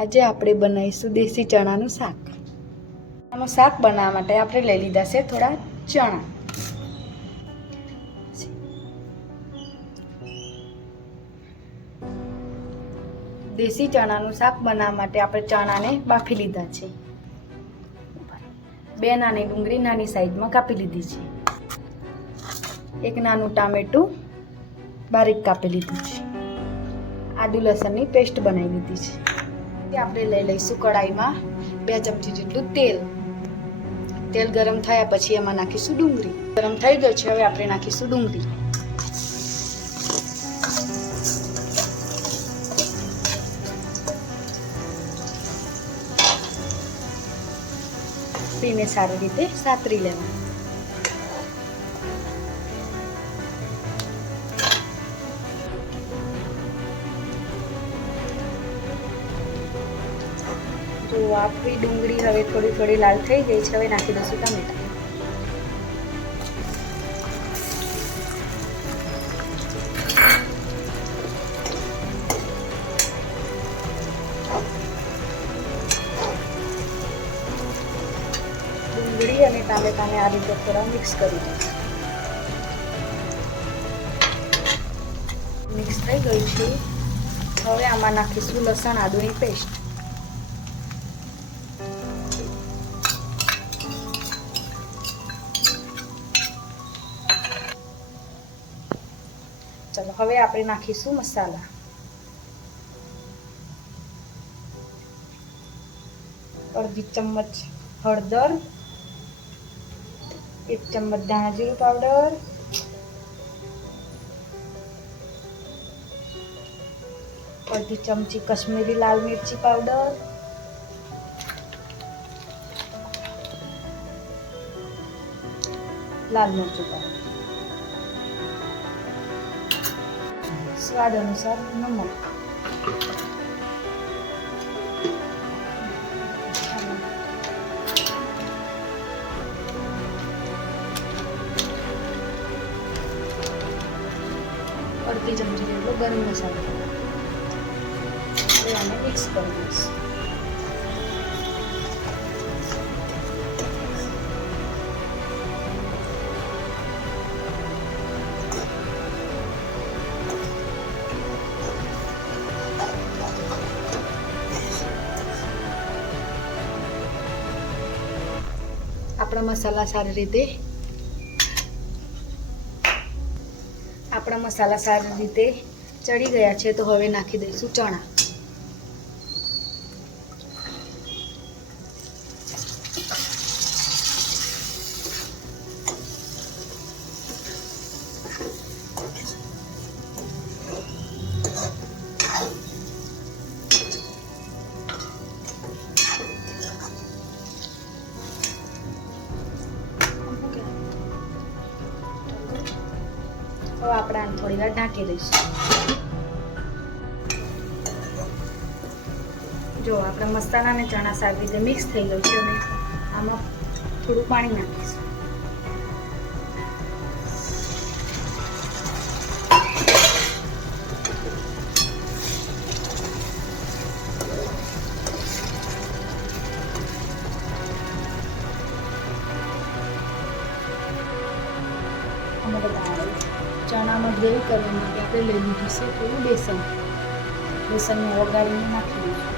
આજે આપણે બનાવીશું દેશી ચણાનું શાક. આનું શાક બનાવવા માટે આપણે લઈ લીધા છે થોડા ચણા. દેશી ચણાનું શાક બનાવવા માટે આપણે ચણાને બાફી લીધા છે. 2 નાની ડુંગળી નાની સાઈઝમાં કાપી લીધી છે. 1 નાનું ટામેટું બારીક કાપી લીધું છે. આદુ લસણની પેસ્ટ બનાવી લીધી છે. આપણે લઈ લઈશું કડાઈમાં 2 ચમચી જેટલું તેલ. તેલ ગરમ થયા પછી એમાં નાખીશું ડુંગળી. ગરમ થઈ ગયો છે, હવે આપણે નાખીશું ડુંગળી. ડુંગળીને સારી રીતે સાતરી લેવાનું. તો આપણી ડુંગળી હવે થોડી લાલ થઈ ગઈ છે. હવે નાખી દઈશું ટામેટા. ડુંગળી અને ટામેટાને આ રીતે થોડા મિક્સ કરી દઈશું. મિક્સ થઈ ગયું છે. હવે આમાં નાખીશું લસણ આદુની પેસ્ટ. ચલો હવે આપણે નાખીશું મસાલા. અડધી ચમચ હળદર, 1 ચમચ ધાણા જીરું પાવડર, અડધી ચમચી કશ્મીરી લાલ મિરચી પાવડર, લાલ મરચું પાવડર, સ્વાદ અનુસાર નમક. અડધી ચમચી જેટલો ગરમ મસાલો. હવે આને મિક્સ કરી દઈશું. આપણા મસાલા સારી રીતે ચડી ગયા છે. તો હવે નાખી દઈશું ચણા. હવે આપણે આને થોડી વાર ઢાંકી દઈશું. જો આપણા મસાલા અને ચણા સારી રીતે મિક્સ થઈ ગયું છે. અને આમાં થોડું પાણી નાખીશું. ચણામાં ગ્રેવી કરવા માટે આપણે લઈ લીધું છે થોડું બેસન. બેસનને વઘારીને નાખી દઈશું.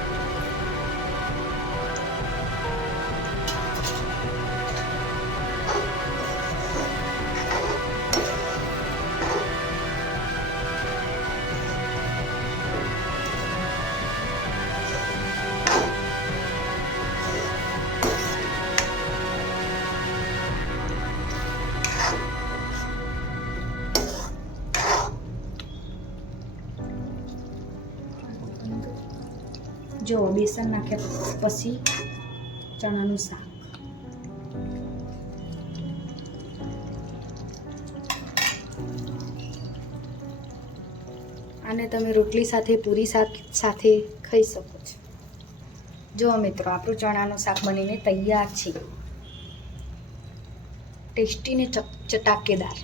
જો બેસન નાખ્યા પછી ચણાનું શાક. આને તમે રોટલી સાથે, પૂરી સાથે ખાઈ શકો છો. જો મિત્રો, આપણું ચણાનું શાક બનીને તૈયાર છે. ટેસ્ટી ને ચટાકેદાર.